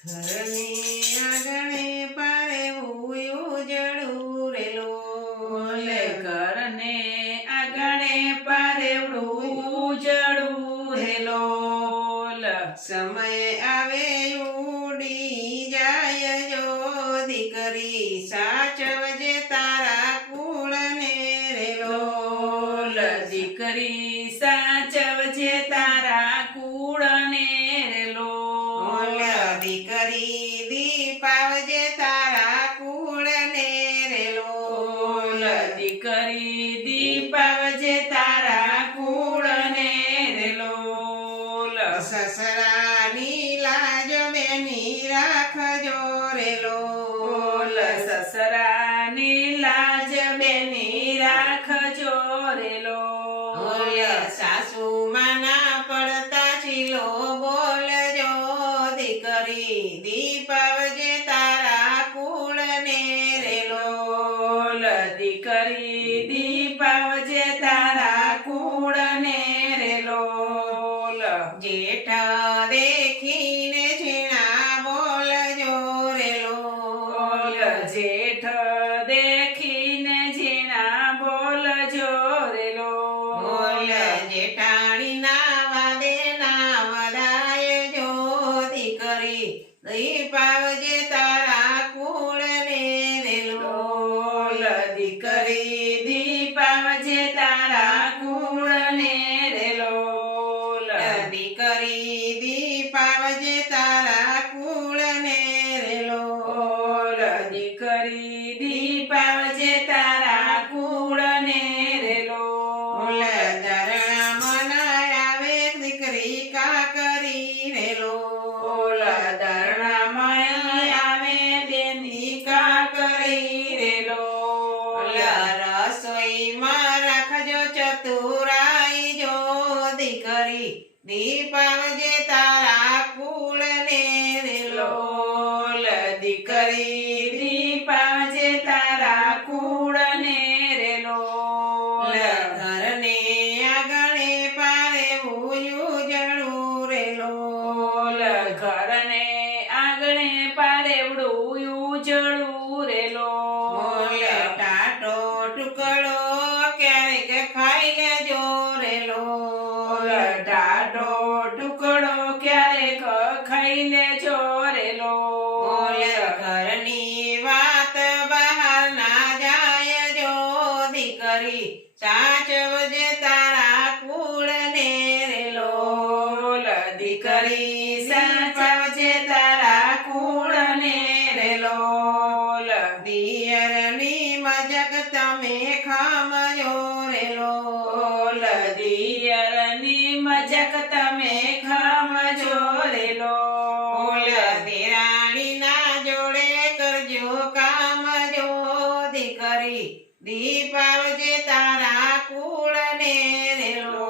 ઘરની આંગણે પાળે ઉજળું રેલો ઘરને આંગણે પારેવડું ઉજળું રેલોલ સમય આવે ઉડી જાય જો દીકરી સાચવજે તારા કુળને રેલો દીકરી સાચવજે તારા કુળને રેલોલ દીકરી દીપાવજે તારા કુળને રેલો દીકરી દીપાવજે તારા કુળને રેલોલ સસરાની લાજ બેની રાખજો રેલો સસરાની લાજ બેની રાખજો રેલોલ સાસુ માના પડતા ચીલો બોલજો દીકરી દીપાવજે તારા કુળને રેલો દીકરી દીપાવજે તારા કુળને રેલોલ જેઠ દેખીને ઝીણા બોલજો રેલો જેઠ દેખીને ઝીણા બોલજો રેલોલ જેઠાણી ના વાદે ના વદાય જો દીકરી દીપાવજે તારા કુળને રેલો દીકરી દીપાવજે તારા કુળને રેલોલ દીકરી દીપાવજે તારા કુળને રેલો દીકરી દીપાવજે તારા કુળને રેલોલ ધરણા મનાય આવે દીકરી કાકરી રેલો ધરણામાં આવે બેની કાકરી રેલોલ રસોઈમાં રાખજો ચતુરાઈ જો દીકરી દીપાવજે તારા કુળને રેલો દીકરી દીપાવજે તારા કુળને રેલોલ ઘરને આંગણે પારે ઉજળું રેલો ઘરને આંગણે પારેવડું ઉજળું રેલોલ ટાટો ટુકડો ક્યારેક ખાઈ લેજો રેલો ટાઢો ટુકડો ક્યારેક ખાઈ લેજો રેલોલ ઘરની વાત બહાર ના જાય જો દીકરી સાચવજે તારા કુળને રેલો દીકરી સાચવજે તારા કુળને રેલોલ દિયરની મજક તમે ખમજો રેલો દિયરની મજક તમે ખમજો રેલોલ દેરાણીના જોડે કરજો કામ જો દીકરી દીપાવજે તારા કુળને રેલો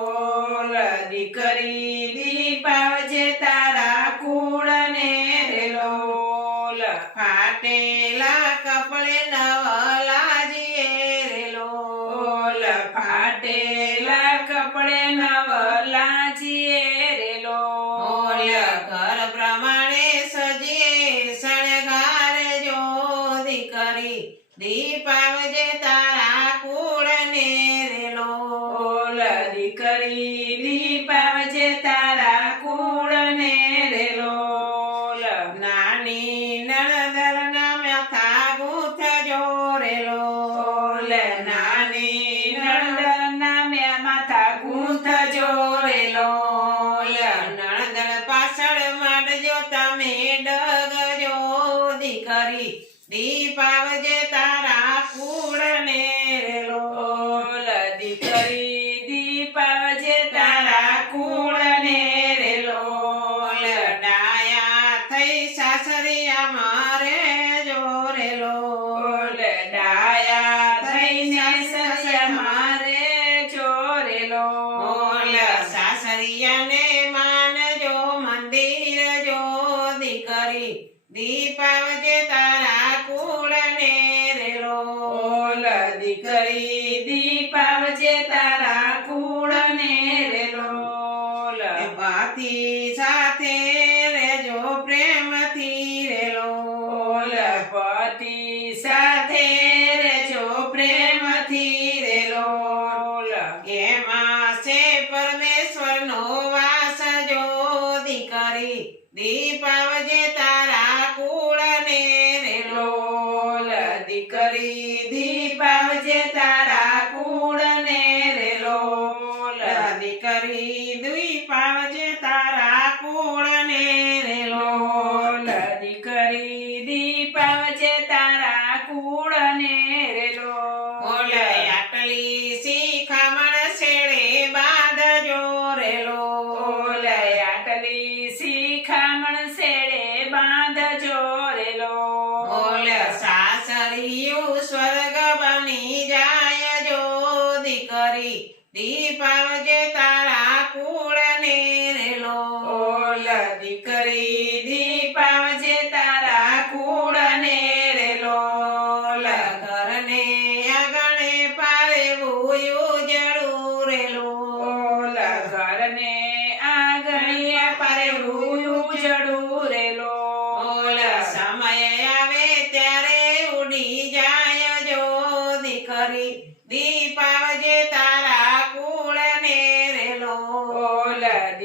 દીકરી દીપાવજે તારા કુળને રેલોલ ફાટેલા કપડે નવલાજીએ રેલો ફાટેલા કપડે નવલાજીએ રેલોલ ઘર પ્રમાણે સજીએ શણગારજો દીકરી દીપાવજે તારા કુળને રેલો દીકરી દીપાવજે તારા કુળને રેલોલ નાની નણદરના માથા ગૂંથજો રેલો નાની નણંદના માથા ગૂંથજો રેલોલ નણદણ પાછળ માંડજો તમે ડગજો દીકરી દીપાવજે તારા કુળને રેલો દીકરી દીપાવજે તારા કુળને રેલોલ ડાયા થઈ સાસરિયા મારે જો રેલો ડાયા થઈને સસ્યા મારે ચોરેલો સાસરિયાને માનજો મંદિર જો દીકરી દીપાવજે તારા કુળને રેલો દીકરી દીપાવજે તારા કુળને રેલોલ પાથી સાથે રેજો પ્રેમથી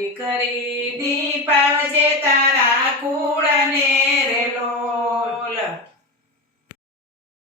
દીકરી